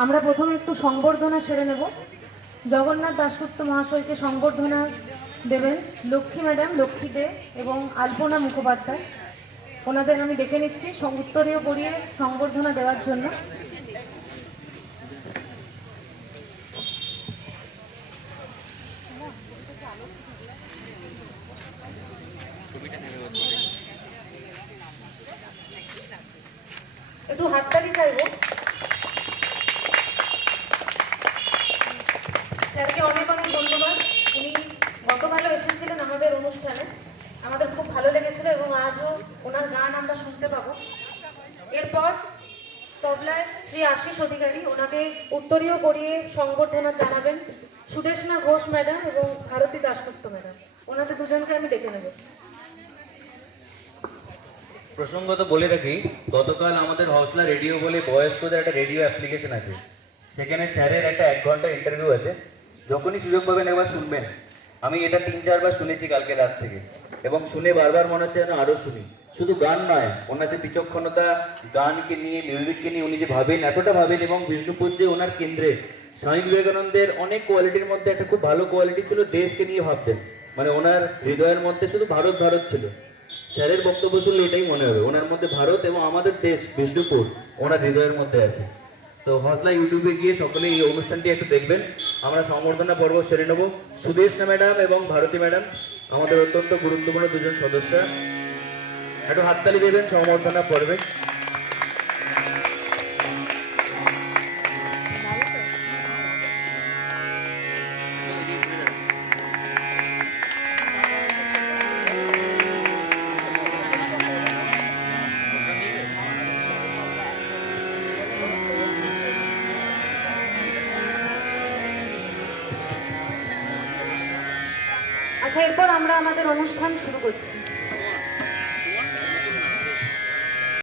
আমরা প্রথমে একটু সংবর্ধনা সেরে নেব। জগন্নাথ দাশগুপ্ত মহাশয়কে সংবর্ধনা দেবেন লক্ষ্মী ম্যাডাম, লক্ষ্মী দে এবং আলপনা মুখোপাধ্যায়। ওনাদের আমি ডেকে নিচ্ছি উত্তরীয় পড়িয়ে সংবর্ধনা দেওয়ার জন্য। একটু হাততালি চাইবো। স্যারকে অনেক অনেক ধন্যবাদ। উনি গতকালও এসেছিলেন আমাদের অনুষ্ঠানে, আমাদের খুব ভালো লেগেছিল এবং আজও ওনার গান আমরা শুনতে পাবো। এরপর তবলায় শ্রী আশিস অধিকারী, ওনাকে উত্তরীয় করিয়ে সংবর্ধনা জানাবেন সুদেশনা ঘোষ ম্যাডাম এবং ভারতী দাশগুপ্ত ম্যাডাম। ওনাদের দুজনকে আমি ডেকে নেব। প্রসঙ্গত বলে রাখি, গতকাল আমাদের হসলা রেডিও বলে বয়স্কদের একটা রেডিও অ্যাপ্লিকেশন আছে, সেখানে স্যারের একটা 1 ঘন্টা ইন্টারভিউ আছে। যখনই সুযোগ পাবেন একবার শুনবেন। আমি এটা 3-4 বার শুনেছি কালকে রাত থেকে, এবং শুনে বারবার মনে হচ্ছে যেন আরও শুনি। শুধু গান নয়, ওনার যে বিচক্ষণতা, গানকে নিয়ে, মিউজিককে নিয়ে উনি যে ভাবেন, এতটা ভাবেন, এবং বিষ্ণুপুর যে ওনার কেন্দ্রে স্বামী বিবেকানন্দের অনেক কোয়ালিটির মধ্যে একটা খুব ভালো কোয়ালিটি ছিল, দেশকে নিয়ে ভাবতেন। মানে ওনার হৃদয়ের মধ্যে শুধু ভারত ভারত ছিল। স্যারের বক্তব্য শুনলে এটাই মনে হবে, ওনার মধ্যে ভারত এবং আমাদের দেশ বিষ্ণুপুর ওনার হৃদয়ের মধ্যে আছে। তো হসলা ইউটিউবে গিয়ে সকলে এই অনুষ্ঠানটি একটু দেখবেন। আমরা সম্বর্ধনা পর্ব সেরে নেব। সুদেশনা ম্যাডাম এবং ভারতী ম্যাডাম আমাদের অত্যন্ত গুরুত্বপূর্ণ দুজন সদস্য। একটু হাততালি দেবেন সম্বর্ধনা পর্বে। আচ্ছা, এরপর আমরা আমাদের অনুষ্ঠান শুরু করছি।